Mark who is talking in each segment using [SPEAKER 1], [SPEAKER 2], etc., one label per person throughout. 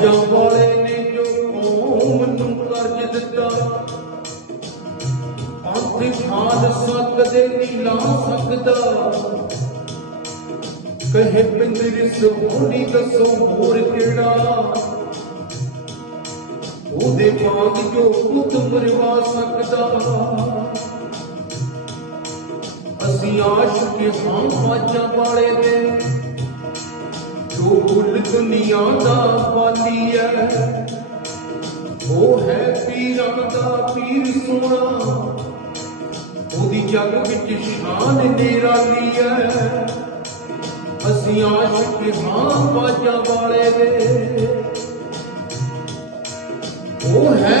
[SPEAKER 1] ਬਾਜਾਂ ਵਾਲੇ ਨੇ ਜੋ ਕੌਮ ਨੂੰ ਕਰਜ ਦਿੱਤਾ। ਪੰਥ ਖਾਦ ਸਕਦੇ ਨਹੀਂ ਲਾ ਸਕਦਾ। ਕਹੇ ਪਿੰਦਰ ਸੋਹਣੀ ਦੱਸੋ ਹੋਰ ਕਿਹੜਾ? ਉਹਦੇ ਬਾਗ ਜੋ ਪੁੱਤ ਮਰਵਾ ਸਕਦਾ। ਅਸੀਂ ਆਸ਼ਿਕ ਹਾਂ ਬਾਜਾਂ ਵਾਲੇ ਦੇ ਜੋ ਦੁਨੀਆ ਦਾ ਵਾਲੀ ਹੈ, ਉਹ ਹੈ ਪੀਰਾਂ ਦਾ ਪੀਰ ਸੋਹਣਾ ਉਹਦੀ ਜੱਗ ਵਿੱਚ ਸ਼ਾਨ ਨਿਰਾਲੀ ਹੈ। ਅਸੀਂ ਆਸ਼ਿਕ ਹਾਂ ਬਾਜਾਂ ਵਾਲੇ ਦੇ ਉਹ ਹੈ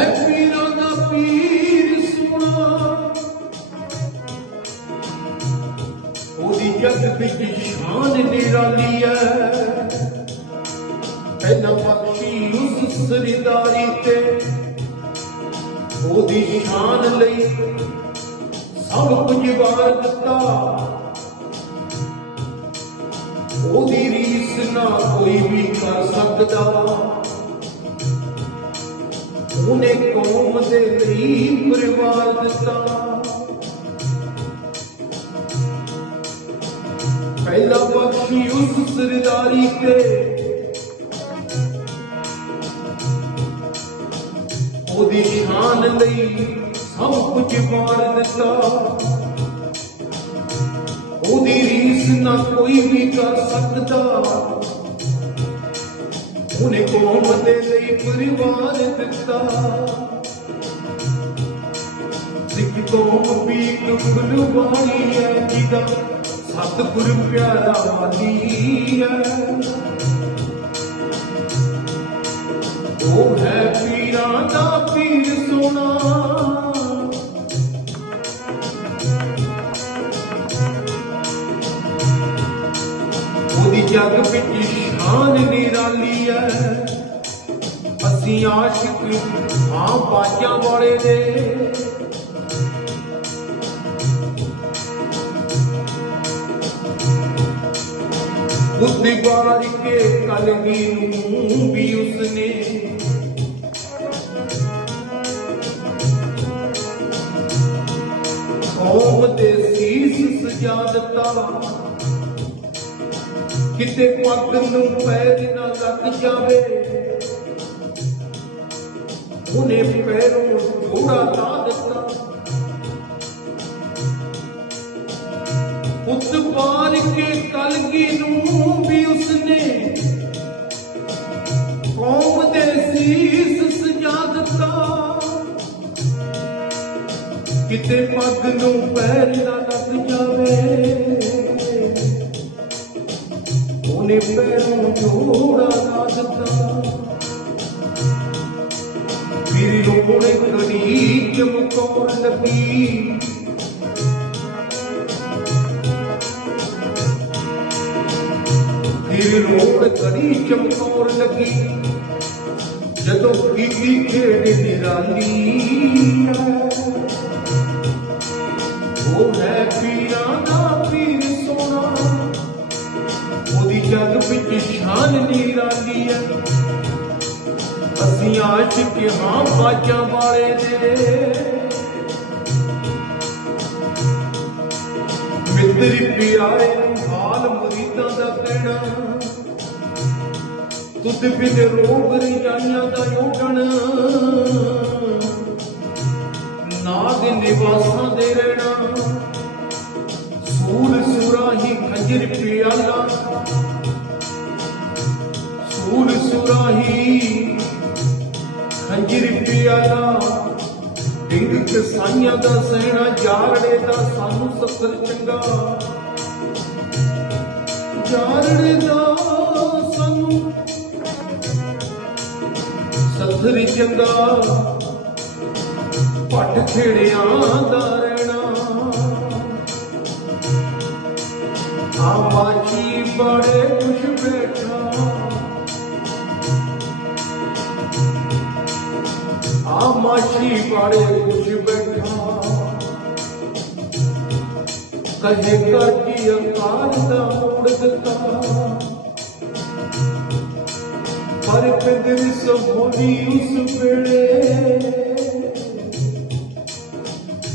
[SPEAKER 1] ਪਹਿਲਾਂ ਬਖਸ਼ੀ ਉਸ ਸਰਦਾਰੀ ਤੇ ਉਹਦੀ ਸ਼ਾਨ ਲਈ ਸਭ ਕੁਝ ਵਾਰ ਦਿੱਤਾ ਉਹਦੀ ਰੀਸ ਨਾ ਕੋਈ ਵੀ ਕਰ ਸਕਦਾ ਉਹਨੇ ਕੌਮ ਦੇ ਲਈ ਪਰਿਵਾਰ ਦਿੱਤਾ ਪਹਿਲਾ ਬਖਸ਼ੀ ਉਸ ਸਰਦਾਰੀ ਤੇ ਉਹਦੀ ਸ਼ਾਨ ਲਈ ਸਭ ਕੁਝ ਮਾਰ ਦਿੱਤਾ। ਉਹਦੀ ਰੀਸ ਨਾ ਕੋਈ ਵੀ ਕਰ ਸਕਦਾ। ਉਹਨੇ ਕੌਮ ਦੇ ਲਈ ਪਰਿਵਾਰ ਦਿੱਤਾ। ਸਿੱਖ ਕੌਮ ਵੀ ਇੱਕ ਗੁਰਬਾਣੀ ਹੈ, ਜਿਹਦਾ ਸਤਿਗੁਰ ਪਿਆਰਾ ਵਾਲੀ ਹੈ। ਉਹ ਹੈ ਨਿਰਾਲੀ ਹੈ ਅਸੀਂ ਆਸ਼ਿਕ ਹਾਂ ਬਾਜਾਂ ਵਾਲੇ ਦੇ ਬੁੱਧੀ ਬਾਰ ਕੇ ਕਲਗੀ ਨੂੰ ਵੀ ਉਸਨੇ ਕੌਮ ਦੇ ਸੀਸ ਸਜਾ ਦਿੱਤਾ। ਕਿਤੇ ਪੱਗ ਨੂੰ ਪੈਰ ਨਾ ਲੱਗ ਜਾਵੇ। ਉਹਨੇ ਪੈਰੋਂ ਜੋੜਾ ਲਾ ਦਿੱਤਾ। ਪੁੱਤ ਪਾਲ ਕੇ ਕਲਗੀ ਨੂੰ ਵੀ ਉਸਨੇ ਕੌਮ ਦੇ ਸੀਸ ਸਜਾ ਦਿੱਤਾ। ਕਿਤੇ ਪੱਗ ਨੂੰ ਪੈਰ ਨਾ ਲੱਗ ਜਾਵੇ। ਉਹਨੇ ਪੈਰੋਂ ਜੋੜਾ ਲਾ ਦਿੱਤਾ ਮੇਰੀ ਲੋੜ ਕੜੀ ਚਮਕੌਰ ਲੱਗੀ ਮੇਰੀ ਲੋੜ ਕੜੀ ਚਮਕੌਰ ਲੱਗੀ ਜਦੋਂ ਕੀਤੀ ਖੇਡ ਨਿਰਾਲੀ ਉਹ ਹੈ ਪੀਰਾਂ ਦਾ ਵਿੱਚ ਸ਼ਾਨ ਨਿਰਾਲੀ ਹੈ ਅਸੀਂ ਆਸ਼ਿਕ ਹਾਂ ਬਾਜਾਂ ਵਾਲੇ ਦੇ ਮਿੱਤਰੀ ਪਿਆਰੇ ਨੂੰ ਹਾਲ ਮੁਰੀਦਾਂ ਦਾ ਕਹਿਣਾ। ਤੁਧ ਬਿਨ ਰੋਗ ਰਜਾਈਆਂ ਦਾ ਓਢਣ ਨਾਗ ਨਿਵਾਸਾਂ ਦੇ ਰਹਿਣਾ। ਸੂਰ ਸੁਰਾਹੀ ਖੰਜਰ ਪਿਆਲਾ ਸੂਰ ਸੁਰਾਹੀ ਖੰਜਰ ਪਿਆਲਾ, ਡਿੰਗ ਕਸਾਈਆਂ ਦਾ ਸਹਿਣਾ, ਜਾਰੜੇ ਦਾ ਸਾਨੂੰ ਸੱਸਰ ਚੰਗਾ। ਜਾਰੜੇ ਦਾ ਸਾਨੂੰ ਸੱਸਰ ਚੰਗਾ। ਪੱਟ ਖੇੜਿਆਂ ਦਾ ਰਹਿਣਾ। ਆ ਬੜੇ ਖੁਸ਼ ਬੈਠਾ ਮਾਛੀ ਬੜੇ ਖੁਸ਼ ਬੈਠਾ। ਕਹੇ ਕਰ ਕੀ ਅੰਕਾਰ ਦਾ ਮੋੜ ਦਿੱਤਾ। ਹਰ ਪਿੰਡ ਉਸ ਵੇਲੇ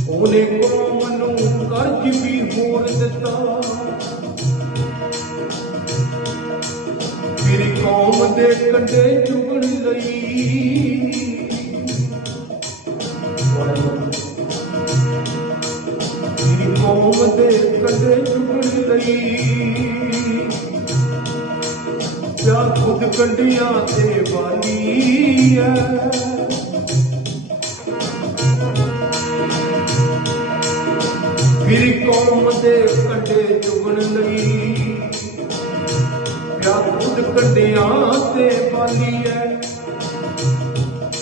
[SPEAKER 1] ਉਹਨੇ ਕੌਮ ਨੂੰ ਕਰਜ ਵੀ ਹੋਰ ਦਿੱਤਾ। ਮੇਰੀ ਕੌਮ ਦੇ ਕੰਡੇ ਚੁਗਣ ਲਈ ਕੌਮ ਦੇ ਕੰਡੇ ਚੁਗਣ ਲਈ। ਜਾਂ ਖੁਦ ਕੰਡੀਆਂ ਤੇ ਵਾਲੀ ਹੈ ਫਿਰ ਕੌਮ ਦੇ ਕੰਡੇ ਚੁਗਣ ਲਈ। ਪਿਆ ਖੁਦ ਕੰਡਿਆਂ ਤੇ ਵਾਲੀ ਹੈ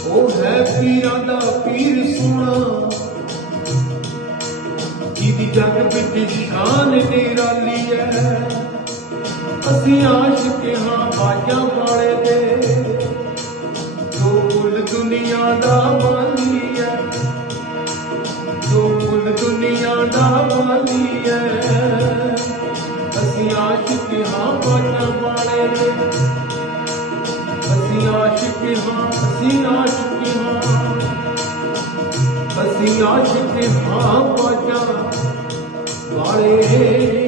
[SPEAKER 1] ਉਹ ਹੈ ਪੀਰਾਂ ਦਾ ਪੀਰ ਸੁਣਾ ਜਿਹਦੀ ਜੱਗ ਵਿੱਚ ਸ਼ਾਨ ਨਿਰਾਲੀ ਹੈ ਅਸੀਂ ਆਸ਼ਿਕ ਹਾਂ ਬਾਜਾਂ ਵਾਲੇ ਦੇ। ਜੋ ਕੁੱਲ ਦੁਨੀਆ ਦਾ ਮਾਲੀ ਹੈ ਜੋ ਕੁੱਲ ਦੁਨੀਆ ਦਾ ਮਾਲੀ ਹੈ ਅਸੀਂ ਆਸ਼ਿਕ ਹਾਂ ਬਾਜਾਂ ਵਾਲੇ ਦੇ। ਅਸੀਂ ਆਸ਼ਿਕ ਹਾਂ, ਅਸੀਂ ਆਸ਼ਿਕ ਹਾਂ। ਅਸੀਂ ਆਸ਼ਿਕ ਹਾਂ ਬਾਜਾਂ ਵਾਲੇ